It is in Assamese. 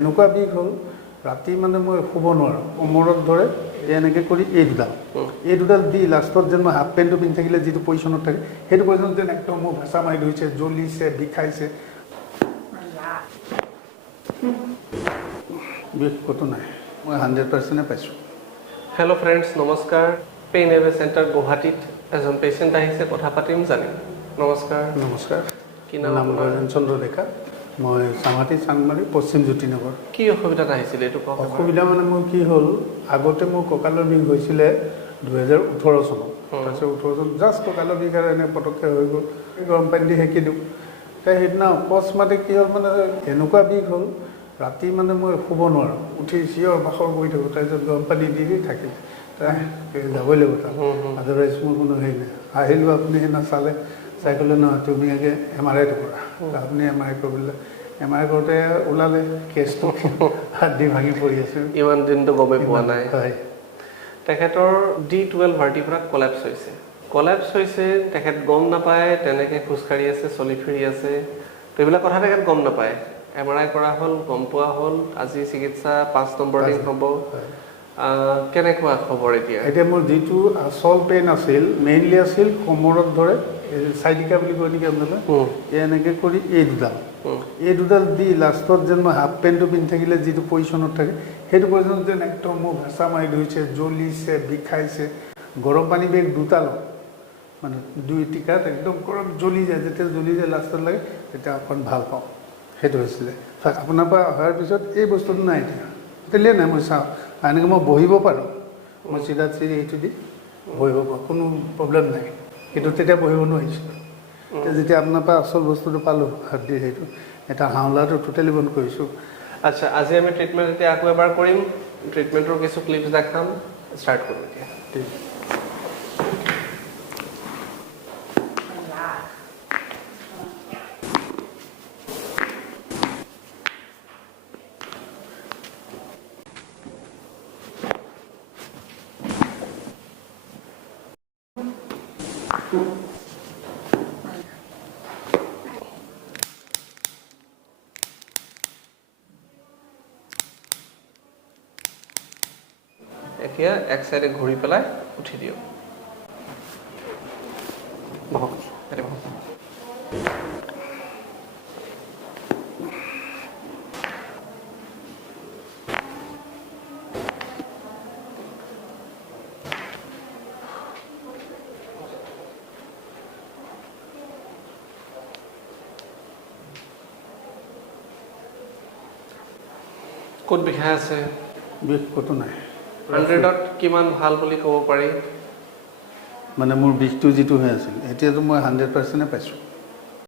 এনেকুৱা বিষ হ'ল ৰাতি মানে মই শুব নোৱাৰোঁ, কোমৰত ধৰে এনেকৈ কৰি এই দুডাল দি লাষ্টত যেন মই হাফ পেণ্টটো পিন্ধি থাকিলে যিটো পজিশ্যনত থাকে সেইটো পজিশ্যনত যেন একদম মোৰ ভেঁচা মাৰি ধৰিছে, জ্বলিছে, বিষাইছে। বিষ ক'তো নাই, মই 100% পাইছোঁ। হেল্ল' ফ্ৰেণ্ডছ, নমস্কাৰ। পেইন এৱে চেণ্টাৰ গুৱাহাটীত এজন পেচেণ্ট আহিছে, কথা পাতিম জানিম। নমস্কাৰ। নমস্কাৰ, কি মোৰ নাম গজেন চন্দ্ৰ ডেকা। মই চামাতি চাংমাৰী, পশ্চিম জ্যোতিনগৰ। কি অসুবিধাত আহিছিলে এইটো কওক? অসুবিধা মানে মোৰ কি হ'ল, আগতে মোৰ কঁকালৰ বিষ হৈছিলে 2018 চনত। তাৰপিছত 18 চনত জাষ্ট কঁকালৰ বিষ আৰু এনে পটককৈ হৈ গ'ল, গৰম পানী দি সেকি দিওঁ। সেইদিনা অকস্মাতে কি হ'ল মানে এনেকুৱা বিষ হ'ল ৰাতি মানে মই শুব নোৱাৰোঁ, উঠি চিঞৰ বাখৰ কৰি থাকোঁ। তাৰপিছত গৰম পানী দি থাকিলে যাবই লাগিব তাত, আদাৰৱাইজ মোৰ কোনো হেৰি নাই। আহিলোঁ, আপুনি সেইদিনা চালে, চাই ক'লে নহয় তুমি আগে MRI কৰা। আপুনি MRI কৰিলে, MRI কৰোঁতে ওলালে কেছটো হাড়দি ভাঙি পৰি আছোঁ। ইমান দিনটো গমেই পোৱা নাই। হয়, তেখেতৰ D12 ভাৰ্টিব্ৰা কলেপছ হৈছে। কলেপছ হৈছে, তেখেত গম নাপায়, তেনেকৈ খোজকাঢ়ি আছে, চলি ফিৰি আছে, তো এইবিলাক কথা তেখেত গম নাপায়। MRI কৰা হ'ল, গম পোৱা হ'ল, আজি চিকিৎসা 5 নম্বৰ দিন হ'ব। কেনেকুৱা খবৰ এতিয়া? এতিয়া মোৰ যিটো আচল পেইন আছিল, মেইনলি আছিল কোমৰত ধৰে, চাইডিকা বুলি কয় নেকি আপোনালোকে, এনেকৈ কৰি এই দুডাল দি লাষ্টত যেন মই হাফ পেণ্টটো পিন্ধি থাকিলে যিটো পজিশ্যনত থাকে সেইটো পজিশ্যনত যেন একদম মোৰ ভেঁচা মাৰি ধৰিছে, জ্বলিছে, বিষাইছে। গৰম পানী বেগ দুটা লওঁ, মানে 2 টিকাত একদম গৰম জ্বলি যায়, যেতিয়া জ্বলি যায় লাষ্টত লাগে তেতিয়া অকণ ভাল পাওঁ। সেইটো হৈছিলে। আপোনাৰ পৰা অহাৰ পিছত এই বস্তুটো নাই, এতিয়া নাই। মই চাওঁ এনেকৈ মই বহিব পাৰোঁ, মই চিধা সেইটো দি বহিব পাৰোঁ, কোনো প্ৰব্লেম নাই। কিন্তু তেতিয়া বহিব নোৱাৰিছিলোঁ। যেতিয়া আপোনাৰ পৰা আচল বস্তুটো পালোঁ, হাড়দিৰ সেইটো, এটা হাওলাটো টোটেলি বন্ধ কৰিছোঁ। আচ্ছা, আজি আমি ট্ৰিটমেণ্ট এতিয়া আকৌ এবাৰ কৰিম। ট্ৰিটমেণ্টৰ কিছু ক্লিপছ দেখাম, ষ্টাৰ্ট কৰোঁ এতিয়া। ঠিক এতিয়া এক চাইডে ঘূৰি পেলাই উঠি দিয়ক। বহক, বহক। ক'ত বিষাই আছে? বিষ ক'তো নাই। 100ত কিমান ভাল বুলি ক'ব পাৰি? মানে মোৰ বিষটো যিটো হৈ আছিল এতিয়াতো মই 100% পাইছোঁ।